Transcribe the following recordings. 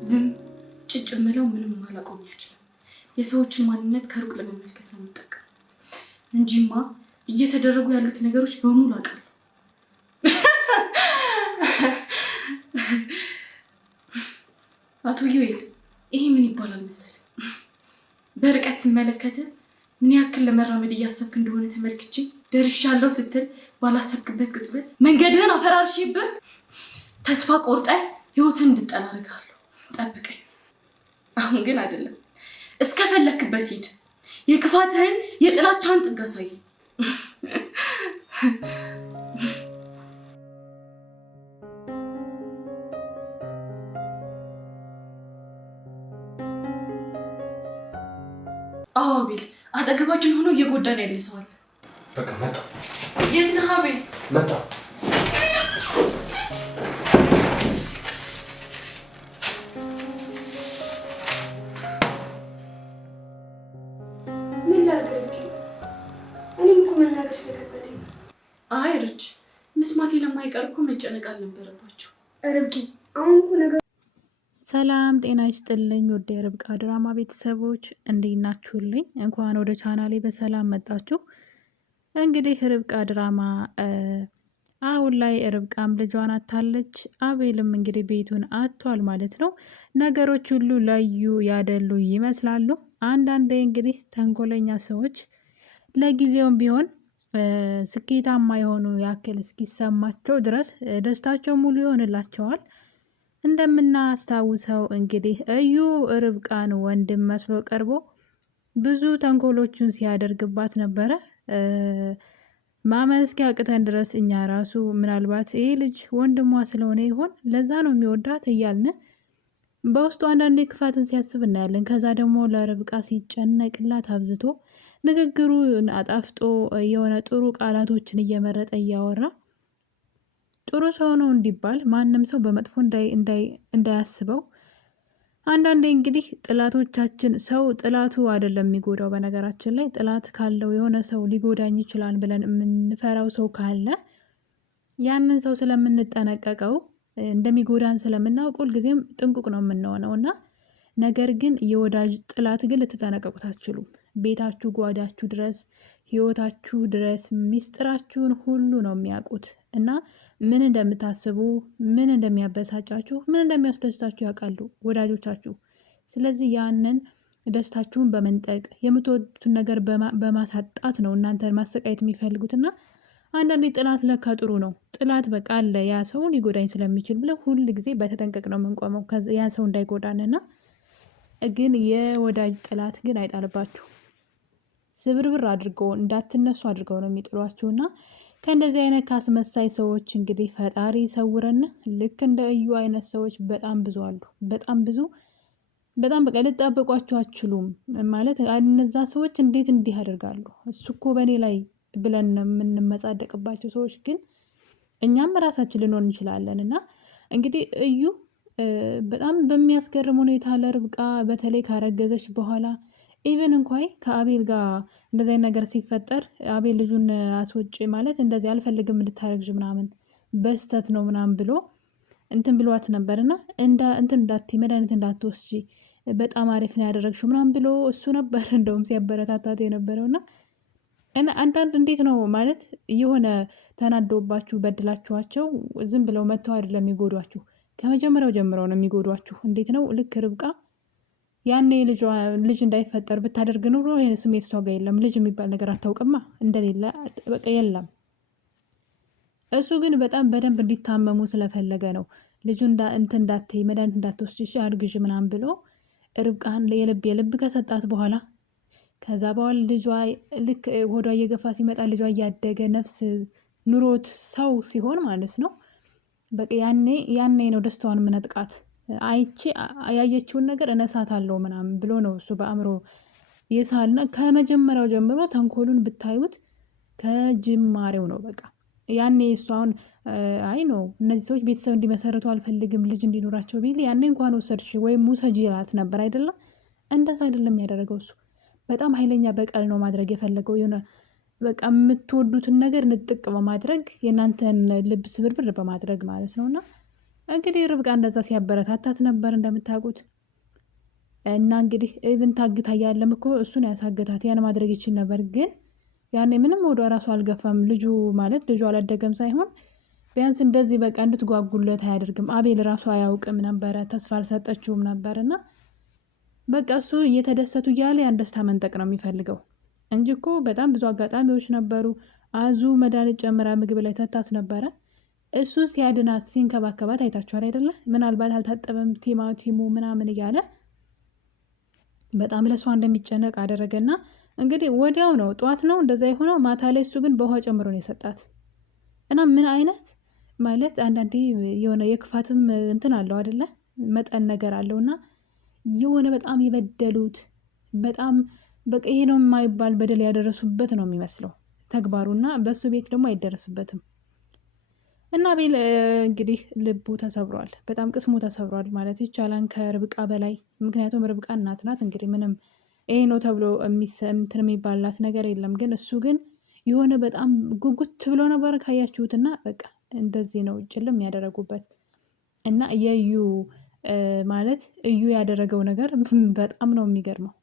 ዝም ጭጭ ምለው ምንም አላቆም ያችላል። የሰዎችን ማንነት ከሩቅ ለመመልከት ነው የምጠቀመው እንጂማ እየተደረጉ ያሉት ነገሮች በሙሉ አውቃለሁ። አቶ ዩኤል ይሄ ምን ይባላል መሰለህ? በርቀት ስመለከት ምን ያክል ለመራመድ እያሰብክ እንደሆነ ተመልክቼ ደርሻለሁ ስትል ባላሰብክበት ቅጽበት መንገድህን አፈራርሽበት ተስፋ ቆርጠህ ህይወትን እንድጠላ አደርጋለሁ። ጠብቀኝ። አሁን ግን አይደለም፣ እስከፈለክበት ሂድ። የክፋትህን የጥላቻን ጥግ አሳይ። አዎ አቤል፣ አጠገባችን ሆኖ እየጎዳን ያለ ሰው አለ። በቃ መጣ። የት ነህ አቤል? መጣ። ምን ላድርግ? እኔም እኮ መናገር ስለከበደኝ። አይ ርች፣ መስማቴ ለማይቀር እኮ መጨነቅ አልነበረባቸው። ርብቃ፣ አሁን እኮ ነገር ሰላም ጤና ይስጥልኝ። ወደ ርብቃ ድራማ ቤተሰቦች እንዴት ናችሁልኝ? እንኳን ወደ ቻናሌ በሰላም መጣችሁ። እንግዲህ ርብቃ ድራማ አሁን ላይ ርብቃም ልጇን አታለች፣ አቤልም እንግዲህ ቤቱን አጥቷል ማለት ነው። ነገሮች ሁሉ ለዩ ያደሉ ይመስላሉ። አንዳንዴ እንግዲህ ተንኮለኛ ሰዎች ለጊዜውም ቢሆን ስኬታማ የሆኑ ያክል እስኪሰማቸው ድረስ ደስታቸው ሙሉ ይሆንላቸዋል። እንደምናስታውሰው እንግዲህ እዩ ርብቃን ወንድም መስሎ ቀርቦ ብዙ ተንኮሎቹን ሲያደርግባት ነበረ። ማመን እስኪያቅተን ድረስ እኛ ራሱ ምናልባት ይህ ልጅ ወንድሟ ስለሆነ ይሆን ለዛ ነው የሚወዳት እያልን በውስጡ አንዳንዴ ክፋትን ሲያስብ እናያለን። ከዛ ደግሞ ለርብቃ ሲጨነቅላት አብዝቶ ንግግሩን አጣፍጦ የሆነ ጥሩ ቃላቶችን እየመረጠ እያወራ ጥሩ ሰው ነው እንዲባል ማንም ሰው በመጥፎ እንዳያስበው። አንዳንዴ እንግዲህ ጥላቶቻችን ሰው ጥላቱ አይደለም የሚጎዳው። በነገራችን ላይ ጥላት ካለው የሆነ ሰው ሊጎዳኝ ይችላል ብለን የምንፈራው ሰው ካለ ያንን ሰው ስለምንጠነቀቀው እንደሚጎዳን ስለምናውቅ ሁልጊዜም ጥንቁቅ ነው የምንሆነው እና ነገር ግን የወዳጅ ጥላት ግን ልትጠነቀቁት አትችሉም። ቤታችሁ ጓዳችሁ ድረስ ህይወታችሁ ድረስ ሚስጥራችሁን ሁሉ ነው የሚያውቁት እና ምን እንደምታስቡ ምን እንደሚያበሳጫችሁ ምን እንደሚያስደስታችሁ ያውቃሉ ወዳጆቻችሁ። ስለዚህ ያንን ደስታችሁን በመንጠቅ የምትወዱትን ነገር በማሳጣት ነው እናንተን ማሰቃየት የሚፈልጉትና አንዳንዴ ጥላት ለካ ጥሩ ነው። ጥላት በቃ አለ ያ ሰው ሊጎዳኝ ስለሚችል ብለው ሁል ጊዜ በተጠንቀቅ ነው የምንቆመው ያ ሰው እንዳይጎዳንና ግን የወዳጅ ጥላት ግን አይጣልባችሁ። ስብርብር አድርገው እንዳትነሱ አድርገው ነው የሚጥሏችሁና ከእንደዚህ አይነት ካስመሳይ ሰዎች እንግዲህ ፈጣሪ ሰውረን። ልክ እንደ እዩ አይነት ሰዎች በጣም ብዙ አሉ። በጣም ብዙ በጣም በቃ ልጠብቋቸው አትችሉም። ማለት እነዛ ሰዎች እንዴት እንዲህ ያደርጋሉ እሱ እኮ በእኔ ላይ ብለን የምንመጻደቅባቸው ሰዎች ግን እኛም ራሳችን ልንሆን እንችላለን። እና እንግዲህ እዩ በጣም በሚያስገርም ሁኔታ ለርብቃ በተለይ ካረገዘች በኋላ ኢቨን እንኳን ከአቤል ጋር እንደዚህ አይነት ነገር ሲፈጠር አቤል ልጁን አስወጪ ማለት እንደዚህ አልፈልግም እንድታረግዥ ምናምን በስተት ነው ምናምን ብሎ እንትን ብሏት ነበርና እንትን እንዳትይ መድኃኒት እንዳትወስጂ በጣም አሪፍ ነው ያደረግሽው ምናምን ብሎ እሱ ነበር እንደውም ሲያበረታታት የነበረውና እና አንዳንድ እንዴት ነው ማለት የሆነ ተናደውባችሁ በድላችኋቸው ዝም ብለው መተው አይደለም የሚጎዷችሁ፣ ከመጀመሪያው ጀምረው ነው የሚጎዷችሁ። እንዴት ነው ልክ ርብቃ ያኔ ልጅ እንዳይፈጠር ብታደርግ ኑሮ ይሄን ስሜት እሷ ጋር የለም። ልጅ የሚባል ነገር አታውቅማ እንደሌለ በቃ የለም። እሱ ግን በጣም በደንብ እንዲታመሙ ስለፈለገ ነው ልጁ እንትን እንዳትይ መድኃኒት እንዳትወስጂ አርግዥ ምናምን ብሎ ርብቃን የልብ ከሰጣት በኋላ ከዛ በኋላ ልጇ ልክ ሆዷ እየገፋ ሲመጣ ልጇ እያደገ ነፍስ ኑሮት ሰው ሲሆን ማለት ነው በቃ ያኔ ነው ደስታዋን ምነጥቃት። አይቼ ያየችውን ነገር እነሳታለሁ ምናምን ብሎ ነው እሱ በአእምሮ የሳልና ከመጀመሪያው ጀምሮ ተንኮሉን ብታዩት ከጅማሬው ነው በቃ ያኔ እሷን አይ ነው እነዚህ ሰዎች ቤተሰብ እንዲመሰርቱ አልፈልግም ልጅ እንዲኖራቸው ቢል ያኔ እንኳን ወሰድሽ ወይም ሙሰጂ ይላት ነበር አይደለም። እንደዛ አይደለም ያደረገው እሱ በጣም ኃይለኛ በቀል ነው ማድረግ የፈለገው። የሆነ በቃ የምትወዱትን ነገር ንጥቅ በማድረግ የእናንተን ልብ ስብርብር በማድረግ ማለት ነውና እንግዲህ ርብቃ እንደዛ ሲያበረታታት ነበር እንደምታውቁት። እና እንግዲህ ኢቭን ታግታ እያለም እኮ እሱን ያሳገታት ያን ማድረግ ይችል ነበር፣ ግን ያኔ ምንም ወደ ራሱ አልገፋም። ልጁ ማለት ልጁ አላደገም ሳይሆን ቢያንስ እንደዚህ በቃ እንድትጓጉለት አያደርግም። አቤል ራሱ አያውቅም ነበረ፣ ተስፋ አልሰጠችውም ነበር። እና በቃ እሱ እየተደሰቱ እያለ ያን ደስታ መንጠቅ ነው የሚፈልገው እንጂ እኮ በጣም ብዙ አጋጣሚዎች ነበሩ። አዙ መድኃኒት ጨምራ ምግብ ላይ ሰታስ ነበረ። እሱን ሲያድናት ሲንከባከባት አይታችኋል አይደለ? ምናልባት አልታጠበም ቲማቲሙ ምናምን እያለ በጣም ለእሷ እንደሚጨነቅ አደረገና እንግዲህ ወዲያው ነው ጠዋት ነው እንደዛ የሆነው። ማታ ላይ እሱ ግን በውሃ ጨምሮ ነው የሰጣት። እና ምን አይነት ማለት አንዳንዴ የሆነ የክፋትም እንትን አለው አይደለ? መጠን ነገር አለውና የሆነ በጣም የበደሉት በጣም በቃ ይሄ ነው የማይባል በደል ያደረሱበት ነው የሚመስለው ተግባሩና በሱ ቤት ደግሞ አይደረስበትም። እና አቤል እንግዲህ ልቡ ተሰብሯል፣ በጣም ቅስሙ ተሰብሯል ማለት ይቻላል ከርብቃ በላይ። ምክንያቱም ርብቃ እናት ናት እንግዲህ ምንም ይሄ ነው ተብሎ እንትን የሚባላት ነገር የለም። ግን እሱ ግን የሆነ በጣም ጉጉት ብሎ ነበር ካያችሁትና በቃ እንደዚህ ነው ጭልም ያደረጉበት። እና የዩ ማለት እዩ ያደረገው ነገር በጣም ነው የሚገርመው።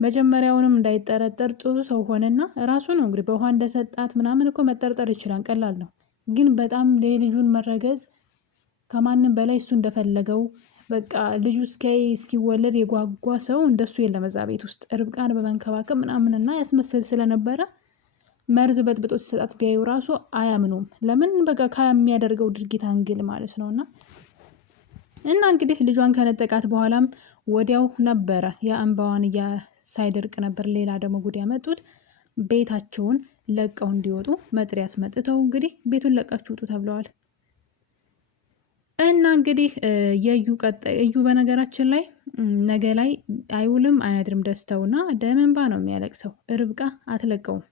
መጀመሪያውንም እንዳይጠረጠር ጥሩ ሰው ሆነና ራሱ ነው እንግዲህ በውሃ እንደሰጣት ምናምን እኮ መጠርጠር ይችላል፣ ቀላል ነው። ግን በጣም ለልጁን መረገዝ ከማንም በላይ እሱ እንደፈለገው በቃ ልጁ እስኪወለድ የጓጓ ሰው እንደሱ የለም እዛ ቤት ውስጥ። ርብቃን በመንከባከብ ምናምንና ያስመስል ስለነበረ መርዝ በጥብጦ ሲሰጣት ቢያዩ ራሱ አያምኑም። ለምን በቃ ከሚያደርገው ድርጊት አንግል ማለት ነውና እና እንግዲህ ልጇን ከነጠቃት በኋላም ወዲያው ነበረ የአንባዋን ሳይደርቅ ነበር ሌላ ደግሞ ጉድ ያመጡት። ቤታቸውን ለቀው እንዲወጡ መጥሪያ አስመጥተው እንግዲህ ቤቱን ለቃችሁ ውጡ ተብለዋል። እና እንግዲህ እዩ በነገራችን ላይ ነገ ላይ አይውልም አያድርም ደስተውና ደም እንባ ነው የሚያለቅሰው። ርብቃ አትለቀውም።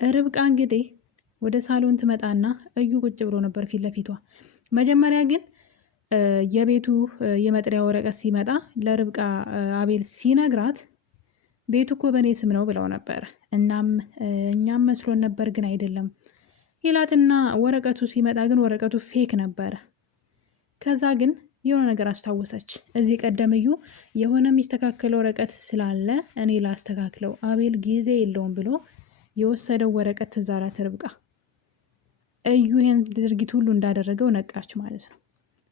ርብቃ እንግዲህ ወደ ሳሎን ትመጣና እዩ ቁጭ ብሎ ነበር ፊት ለፊቷ። መጀመሪያ ግን የቤቱ የመጥሪያ ወረቀት ሲመጣ ለርብቃ አቤል ሲነግራት ቤቱ እኮ በእኔ ስም ነው ብለው ነበር። እናም እኛም መስሎን ነበር ግን አይደለም ይላትና ወረቀቱ ሲመጣ ግን ወረቀቱ ፌክ ነበረ። ከዛ ግን የሆነ ነገር አስታወሰች። እዚህ ቀደም እዩ የሆነ የሚስተካከለ ወረቀት ስላለ እኔ ላስተካክለው አቤል ጊዜ የለውም ብሎ የወሰደው ወረቀት ትዝ አላት ርብቃ። እዩ ይህን ድርጊት ሁሉ እንዳደረገው ነቃች ማለት ነው።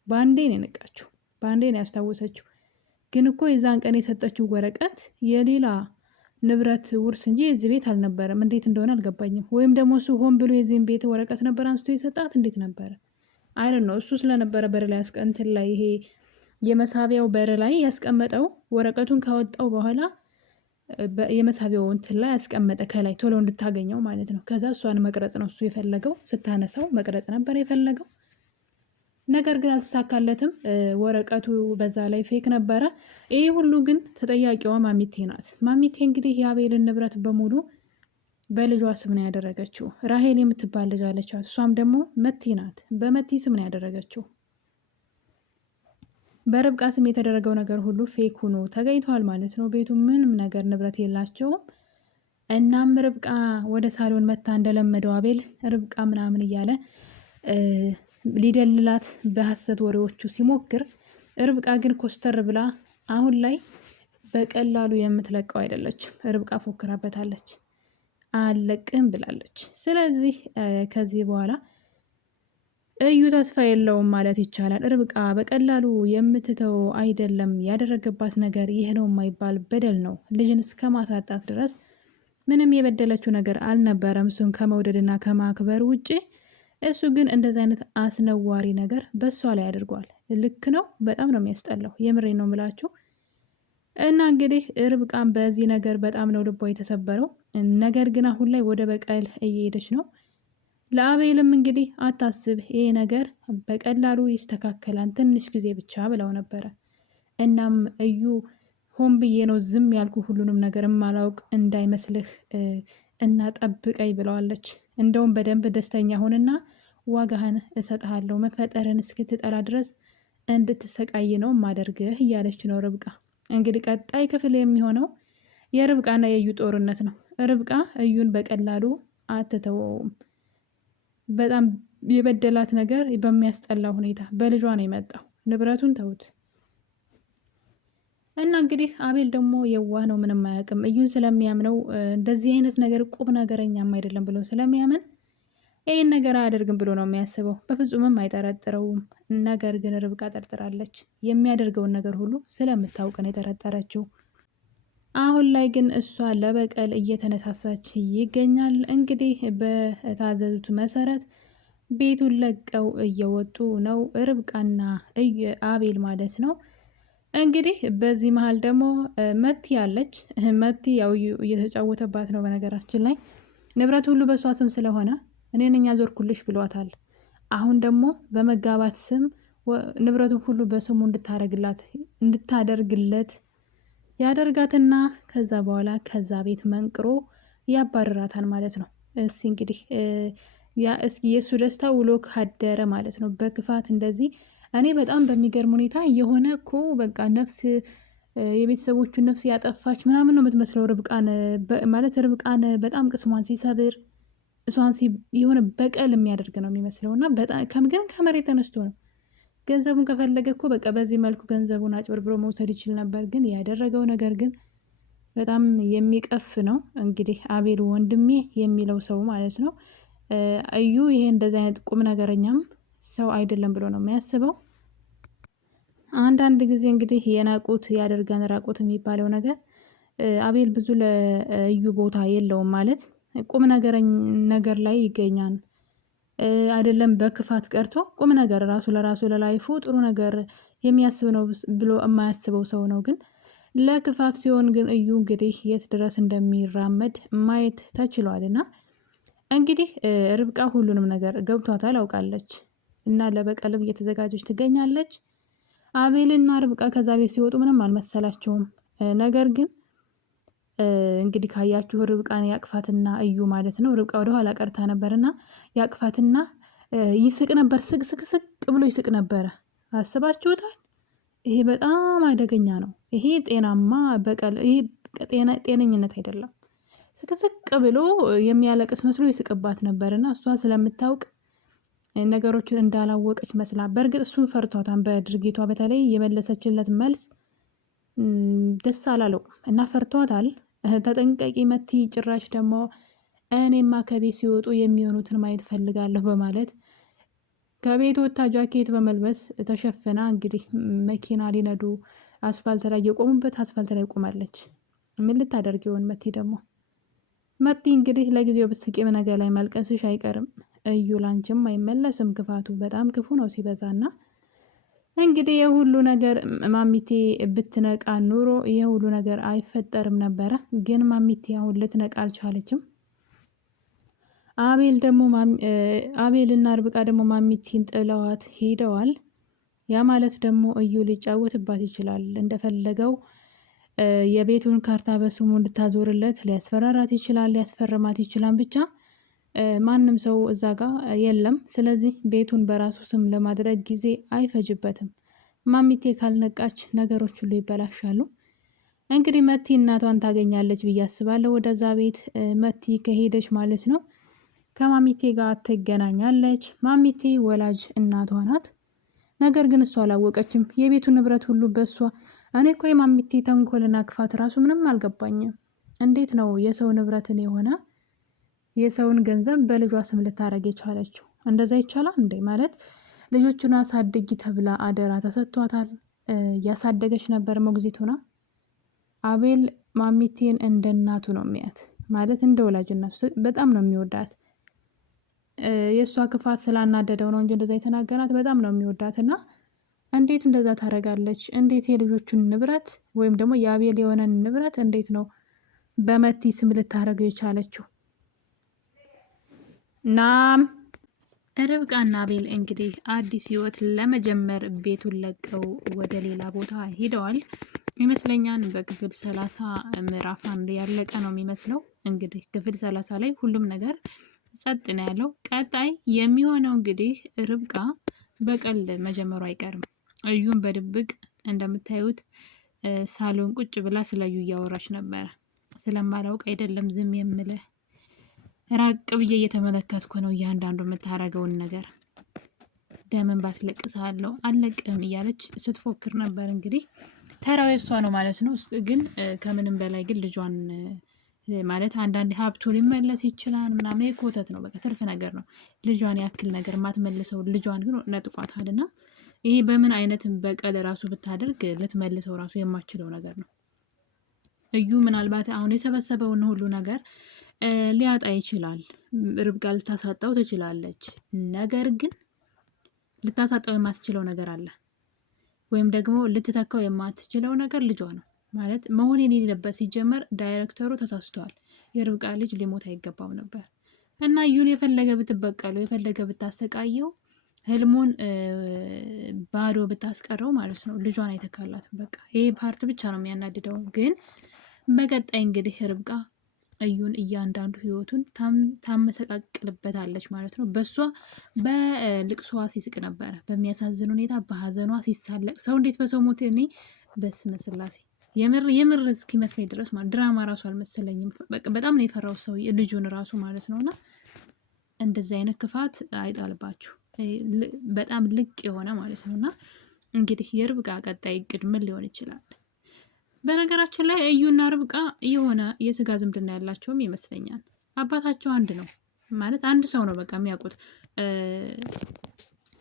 በአንዴ ነው የነቃችው፣ በአንዴ ነው ያስታወሰችው። ግን እኮ የዛን ቀን የሰጠችው ወረቀት የሌላ ንብረት ውርስ እንጂ የዚህ ቤት አልነበረም። እንዴት እንደሆነ አልገባኝም። ወይም ደግሞ እሱ ሆን ብሎ የዚህን ቤት ወረቀት ነበር አንስቶ የሰጣት። እንዴት ነበረ አይደል ነው። እሱ ስለነበረ በር ላይ እንትን ላይ ይሄ የመሳቢያው በር ላይ ያስቀመጠው ወረቀቱን ካወጣው በኋላ የመሳቢያው እንትን ላይ ያስቀመጠ ከላይ ቶሎ እንድታገኘው ማለት ነው። ከዛ እሷን መቅረጽ ነው እሱ የፈለገው። ስታነሳው መቅረጽ ነበር የፈለገው። ነገር ግን አልተሳካለትም። ወረቀቱ በዛ ላይ ፌክ ነበረ። ይህ ሁሉ ግን ተጠያቂዋ ማሚቴ ናት። ማሚቴ እንግዲህ የአቤልን ንብረት በሙሉ በልጇ ስም ነው ያደረገችው። ራሄል የምትባል ልጅ አለቻት። እሷም ደግሞ መቲ ናት። በመቲ ስም ነው ያደረገችው። በርብቃ ስም የተደረገው ነገር ሁሉ ፌክ ሆኖ ተገኝተዋል ማለት ነው። ቤቱ ምንም ነገር ንብረት የላቸውም። እናም ርብቃ ወደ ሳሎን መታ እንደለመደው አቤል ርብቃ ምናምን እያለ ሊደልላት በሐሰት ወሬዎቹ ሲሞክር፣ ርብቃ ግን ኮስተር ብላ አሁን ላይ በቀላሉ የምትለቀው አይደለችም። ርብቃ ፎክራበታለች፣ አለቅም ብላለች። ስለዚህ ከዚህ በኋላ እዩ ተስፋ የለውም ማለት ይቻላል። ርብቃ በቀላሉ የምትተው አይደለም። ያደረገባት ነገር ይህ ነው የማይባል በደል ነው። ልጅን እስከ ማሳጣት ድረስ ምንም የበደለችው ነገር አልነበረም እሱን ከመውደድና ከማክበር ውጭ። እሱ ግን እንደዚህ አይነት አስነዋሪ ነገር በእሷ ላይ አድርጓል። ልክ ነው። በጣም ነው የሚያስጠላው። የምሬ ነው ምላችሁ። እና እንግዲህ ርብቃን በዚህ ነገር በጣም ነው ልቧ የተሰበረው። ነገር ግን አሁን ላይ ወደ በቀል እየሄደች ነው። ለአቤልም እንግዲህ አታስብ፣ ይሄ ነገር በቀላሉ ይስተካከላል፣ ትንሽ ጊዜ ብቻ ብለው ነበረ። እናም እዩ ሆን ብዬ ነው ዝም ያልኩ ሁሉንም ነገር ማላውቅ እንዳይመስልህ እና ጠብቀኝ ብለዋለች። እንደውም በደንብ ደስተኛ ሆንና ዋጋህን እሰጥሃለሁ፣ መፈጠርን እስክትጠላ ድረስ እንድትሰቃይ ነው ማደርግህ እያለች ነው ርብቃ። እንግዲህ ቀጣይ ክፍል የሚሆነው የርብቃና የእዩ ጦርነት ነው። ርብቃ እዩን በቀላሉ አትተወውም። በጣም የበደላት ነገር በሚያስጠላ ሁኔታ በልጇ ነው የመጣው። ንብረቱን ተውት እና እንግዲህ አቤል ደግሞ የዋህ ነው፣ ምንም አያውቅም። እዩን ስለሚያምነው እንደዚህ አይነት ነገር ቁም ነገረኛም አይደለም ብሎ ስለሚያምን ይህን ነገር አያደርግም ብሎ ነው የሚያስበው። በፍጹምም አይጠረጥረውም። ነገር ግን ርብቃ ጠርጥራለች። የሚያደርገውን ነገር ሁሉ ስለምታውቅ ነው የጠረጠረችው። አሁን ላይ ግን እሷ ለበቀል እየተነሳሳች ይገኛል። እንግዲህ በታዘዙት መሰረት ቤቱን ለቀው እየወጡ ነው፣ ርብቃና አቤል ማለት ነው። እንግዲህ በዚህ መሀል ደግሞ መቲ አለች። መቲ ያው እየተጫወተባት ነው። በነገራችን ላይ ንብረት ሁሉ በእሷ ስም ስለሆነ እኔ ነኝ ያዞርኩልሽ ብሏታል። አሁን ደግሞ በመጋባት ስም ንብረቱን ሁሉ በስሙ እንድታደርግለት ያደርጋትና ከዛ በኋላ ከዛ ቤት መንቅሮ ያባረራታል ማለት ነው። እስኪ እንግዲህ የእሱ ደስታ ውሎ ካደረ ማለት ነው በክፋት እንደዚህ። እኔ በጣም በሚገርም ሁኔታ የሆነ እኮ በቃ ነፍስ የቤተሰቦቹን ነፍስ ያጠፋች ምናምን ነው የምትመስለው ርብቃን ማለት ርብቃን በጣም ቅስሟን ሲሰብር እሷን የሆነ በቀል የሚያደርግ ነው የሚመስለው። እና በጣም ግን ከመሬት ተነስቶ ነው። ገንዘቡን ከፈለገ እኮ በቃ በዚህ መልኩ ገንዘቡን አጭበርብሮ መውሰድ ይችል ነበር። ግን ያደረገው ነገር ግን በጣም የሚቀፍ ነው። እንግዲህ አቤል ወንድሜ የሚለው ሰው ማለት ነው እዩ ይሄ እንደዚህ አይነት ቁም ነገረኛም ሰው አይደለም ብሎ ነው የሚያስበው። አንዳንድ ጊዜ እንግዲህ የናቁት ያደርገን ራቁት የሚባለው ነገር አቤል ብዙ ለእዩ ቦታ የለውም ማለት ቁም ነገር ላይ ይገኛል አይደለም። በክፋት ቀርቶ ቁም ነገር ራሱ ለራሱ ለላይፉ ጥሩ ነገር የሚያስብ ነው ብሎ የማያስበው ሰው ነው። ግን ለክፋት ሲሆን ግን እዩ እንግዲህ የት ድረስ እንደሚራመድ ማየት ተችሏል። እና እንግዲህ ርብቃ ሁሉንም ነገር ገብቷታል፣ አውቃለች እና ለበቀልም እየተዘጋጀች ትገኛለች። አቤልና ርብቃ ከዛ ቤት ሲወጡ ምንም አልመሰላቸውም። ነገር ግን እንግዲህ ካያችሁ ርብቃን ያቅፋትና እዩ ማለት ነው። ርብቃ ወደኋላ ቀርታ ነበርና ያቅፋትና ይስቅ ነበር። ስቅ ብሎ ይስቅ ነበረ። አስባችሁታል? ይሄ በጣም አደገኛ ነው። ይሄ ጤናማ በቀል፣ ይሄ ጤነኝነት አይደለም። ስቅስቅ ብሎ የሚያለቅስ መስሎ ይስቅባት ነበርና እሷ ስለምታውቅ ነገሮችን እንዳላወቀች መስላ፣ በእርግጥ እሱን ፈርቷታን በድርጊቷ በተለይ የመለሰችለት መልስ ደስ አላለው እና ፈርቷታል። ተጠንቀቂ መቲ፣ ጭራሽ ደግሞ እኔማ ከቤት ሲወጡ የሚሆኑትን ማየት ፈልጋለሁ በማለት ከቤት ወታ ጃኬት በመልበስ ተሸፍና እንግዲህ መኪና ሊነዱ አስፋልት ላይ የቆሙበት አስፋልት ላይ ቆማለች። ምን ልታደርግ ይሆን መቲ ደግሞ? መቲ እንግዲህ ለጊዜው ብስቂም ነገር ላይ መልቀስሽ አይቀርም። እዩ ላንቺም አይመለስም። ክፋቱ በጣም ክፉ ነው ሲበዛና እንግዲህ የሁሉ ነገር ማሚቴ ብትነቃ ኑሮ የሁሉ ነገር አይፈጠርም ነበረ። ግን ማሚቴ አሁን ልትነቃ አልቻለችም። አቤልና ርብቃ ደግሞ ማሚቴን ጥለዋት ሄደዋል። ያ ማለት ደግሞ እዩ ሊጫወትባት ይችላል። እንደፈለገው የቤቱን ካርታ በስሙ እንድታዞርለት ሊያስፈራራት ይችላል፣ ሊያስፈርማት ይችላል። ብቻ ማንም ሰው እዛ ጋር የለም። ስለዚህ ቤቱን በራሱ ስም ለማድረግ ጊዜ አይፈጅበትም። ማሚቴ ካልነቃች ነገሮች ሁሉ ይበላሻሉ። እንግዲህ መቲ እናቷን ታገኛለች ብዬ አስባለሁ። ወደዛ ቤት መቲ ከሄደች ማለት ነው ከማሚቴ ጋር ትገናኛለች። ማሚቴ ወላጅ እናቷ ናት። ነገር ግን እሷ አላወቀችም። የቤቱን ንብረት ሁሉ በእሷ እኔ እኮ የማሚቴ ተንኮልና ክፋት ራሱ ምንም አልገባኝም። እንዴት ነው የሰው ንብረትን የሆነ የሰውን ገንዘብ በልጇ ስም ልታረግ የቻለችው? እንደዛ ይቻላል እንዴ? ማለት ልጆቹን አሳድጊ ተብላ አደራ ተሰጥቷታል። እያሳደገች ነበር ሞግዚቱና። አቤል ማሚቴን እንደ እናቱ ነው የሚያት፣ ማለት እንደ ወላጅ እናቱ በጣም ነው የሚወዳት። የእሷ ክፋት ስላናደደው ነው እንጂ እንደዛ የተናገራት በጣም ነው የሚወዳት። እና እንዴት እንደዛ ታደርጋለች? እንዴት የልጆቹን ንብረት ወይም ደግሞ የአቤል የሆነን ንብረት እንዴት ነው በመቲ ስም ልታደርገው የቻለችው? ናም ርብቃና አቤል እንግዲህ አዲስ ህይወት ለመጀመር ቤቱን ለቀው ወደ ሌላ ቦታ ሄደዋል ይመስለኛል። በክፍል 30 ምዕራፍ 1 ያለቀ ነው የሚመስለው። እንግዲህ ክፍል 30 ላይ ሁሉም ነገር ጸጥ ነው ያለው። ቀጣይ የሚሆነው እንግዲህ ርብቃ በቀል መጀመሩ አይቀርም። እዩን በድብቅ እንደምታዩት ሳሎን ቁጭ ብላ ስለ እዩ እያወራች ነበረ። ስለማላውቅ አይደለም ዝም የምልህ፣ ራቅ ብዬ እየተመለከትኩ ነው እያንዳንዱ የምታረገውን ነገር። ደምን ባስለቅስሃለሁ አልለቅም እያለች ስትፎክር ነበር። እንግዲህ ተራው የሷ ነው ማለት ነው። ግን ከምንም በላይ ግን ልጇን ማለት አንዳንድ ሀብቱ ሊመለስ ይችላል ምናምን የኮተት ነው፣ በቃ ትርፍ ነገር ነው። ልጇን ያክል ነገር ማትመልሰው ልጇን ግን ነጥቋታል። እና ይሄ በምን አይነት በቀል ራሱ ብታደርግ ልትመልሰው ራሱ የማችለው ነገር ነው። እዩ ምናልባት አሁን የሰበሰበውን ሁሉ ነገር ሊያጣ ይችላል። ርብቃ ልታሳጣው ትችላለች። ነገር ግን ልታሳጣው የማትችለው ነገር አለ፣ ወይም ደግሞ ልትተካው የማትችለው ነገር ልጇ ነው ማለት መሆን የሌለበት። ሲጀመር ዳይሬክተሩ ተሳስተዋል። የርብቃ ልጅ ሊሞት አይገባም ነበር። እና እዩን የፈለገ ብትበቀለው የፈለገ ብታሰቃየው ህልሙን ባዶ ብታስቀረው ማለት ነው ልጇን አይተካላትም። በቃ ይሄ ፓርት ብቻ ነው የሚያናድደው። ግን በቀጣይ እንግዲህ ርብቃ እዩን እያንዳንዱ ህይወቱን ታመሰቃቅልበታለች ማለት ነው። በሷ በልቅሷ ሲስቅ ነበረ፣ በሚያሳዝን ሁኔታ በሀዘኗ ሲሳለቅ። ሰው እንዴት በሰው ሞት! እኔ በስመ ስላሴ የምር እስኪመስለኝ ድረስ ማለት ድራማ ራሱ አልመሰለኝም። በጣም ነው የፈራው ሰው ልጁን ራሱ ማለት ነው። እና እንደዚህ አይነት ክፋት አይጣልባችሁ፣ በጣም ልቅ የሆነ ማለት ነው። እና እንግዲህ የርብቃ ቀጣይ እቅድ ምን ሊሆን ይችላል? በነገራችን ላይ እዩና ርብቃ የሆነ የስጋ ዝምድና ያላቸውም ይመስለኛል። አባታቸው አንድ ነው ማለት አንድ ሰው ነው በቃ የሚያውቁት።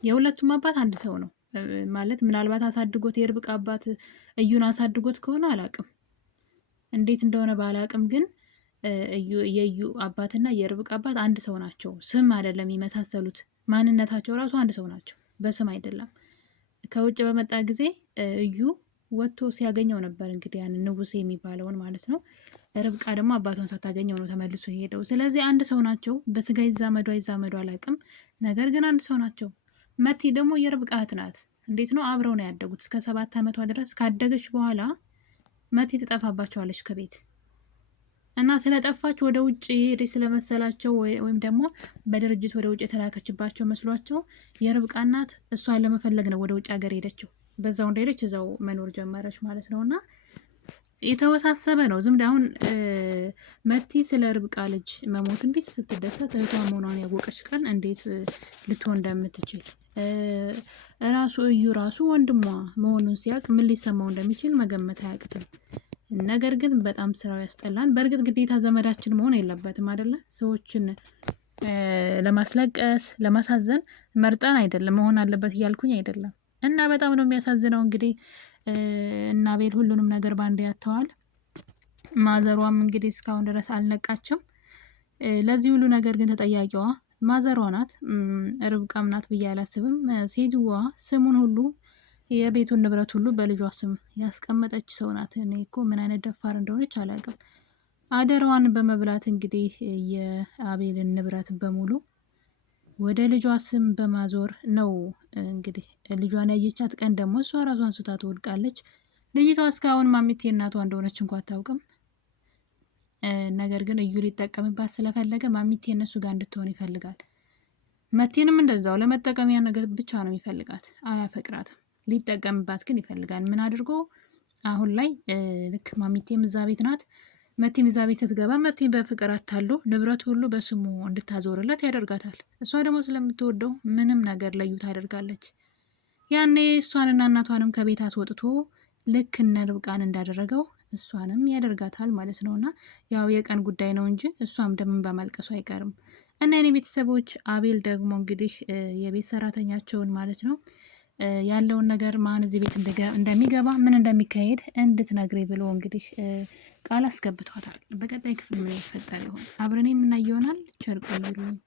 የሁለቱም አባት አንድ ሰው ነው ማለት ምናልባት አሳድጎት የርብቃ አባት እዩን አሳድጎት ከሆነ አላቅም፣ እንዴት እንደሆነ ባላቅም፣ ግን የእዩ አባትና የርብቃ አባት አንድ ሰው ናቸው። ስም አይደለም የሚመሳሰሉት፣ ማንነታቸው ራሱ አንድ ሰው ናቸው፣ በስም አይደለም። ከውጭ በመጣ ጊዜ እዩ ወጥቶ ሲያገኘው ነበር እንግዲህ ያን ንጉሴ የሚባለውን ማለት ነው። ርብቃ ደግሞ አባቷን ሳታገኘው ነው ተመልሶ ሄደው። ስለዚህ አንድ ሰው ናቸው። በስጋ ይዛመዱ አይዛመዱ አላቅም፣ ነገር ግን አንድ ሰው ናቸው። መቲ ደግሞ የርብቃ እህት ናት። እንዴት ነው አብረው ነው ያደጉት እስከ 7 ዓመቷ ድረስ። ካደገች በኋላ መቲ ትጠፋባቸዋለች ከቤት እና ስለጠፋች ወደ ውጭ የሄደች ስለመሰላቸው ወይም ደግሞ በድርጅት ወደ ውጭ የተላከችባቸው መስሏቸው የርብቃ እናት እሷን ለመፈለግ ነው ወደ ውጭ ሀገር ሄደችው። በዛው እንደሄደች እዛው መኖር ጀመረች ማለት ነው። እና የተወሳሰበ ነው። ዝም አሁን መቲ ስለ ርብቃ ልጅ መሞት እንዴት ስትደሰት እህቷ መሆኗን ያወቀች ቀን እንዴት ልትሆን እንደምትችል ራሱ እዩ ራሱ ወንድሟ መሆኑን ሲያውቅ ምን ሊሰማው እንደሚችል መገመት አያቅትም። ነገር ግን በጣም ስራው ያስጠላን። በእርግጥ ግዴታ ዘመዳችን መሆን የለበትም አይደለ? ሰዎችን ለማስለቀስ ለማሳዘን መርጠን አይደለም መሆን አለበት እያልኩኝ አይደለም። እና በጣም ነው የሚያሳዝነው። እንግዲህ እና አቤል ሁሉንም ነገር ባንዴ ያተዋል። ማዘሯም እንግዲህ እስካሁን ድረስ አልነቃችም። ለዚህ ሁሉ ነገር ግን ተጠያቂዋ ማዘሯ ናት፣ ርብቃም ናት ብዬ አላስብም። ሴትዋ ስሙን ሁሉ የቤቱን ንብረት ሁሉ በልጇ ስም ያስቀመጠች ሰው ናት። እኔ እኮ ምን አይነት ደፋር እንደሆነች አላውቅም። አደራዋን በመብላት እንግዲህ የአቤልን ንብረት በሙሉ ወደ ልጇ ስም በማዞር ነው እንግዲህ ልጇን ያየቻት ቀን ደግሞ እሷ ራሷን ስታ ትወድቃለች። ልጅቷ እስካሁን ማሚቴ እናቷ እንደሆነች እንኳ አታውቅም። ነገር ግን እዩ ሊጠቀምባት ስለፈለገ ማሚቴ እነሱ ጋር እንድትሆን ይፈልጋል። መቴንም እንደዛው ለመጠቀሚያ ነገር ብቻ ነው የሚፈልጋት፣ አያፈቅራትም። ሊጠቀምባት ግን ይፈልጋል። ምን አድርጎ አሁን ላይ ልክ ማሚቴም እዛ ቤት ናት። መቴም እዛ ቤት ስትገባ መቴ በፍቅር አታሉ ንብረት ሁሉ በስሙ እንድታዞርለት ያደርጋታል። እሷ ደግሞ ስለምትወደው ምንም ነገር ለዩ ታደርጋለች። ያኔ እሷንና እናቷንም ከቤት አስወጥቶ ልክ እነ ርብቃን እንዳደረገው እሷንም ያደርጋታል ማለት ነውና ያው የቀን ጉዳይ ነው እንጂ እሷም ደምን በማልቀሱ አይቀርም። እና የኔ ቤተሰቦች አቤል ደግሞ እንግዲህ የቤት ሰራተኛቸውን ማለት ነው ያለውን ነገር ማን እዚህ ቤት እንደሚገባ ምን እንደሚካሄድ እንድትነግሬ ብሎ እንግዲህ ቃል አስገብቷታል። በቀጣይ ክፍል ምን ይፈጠር ይሆን አብረን የምናየው ይሆናል። ቸር ቆዩልኝ።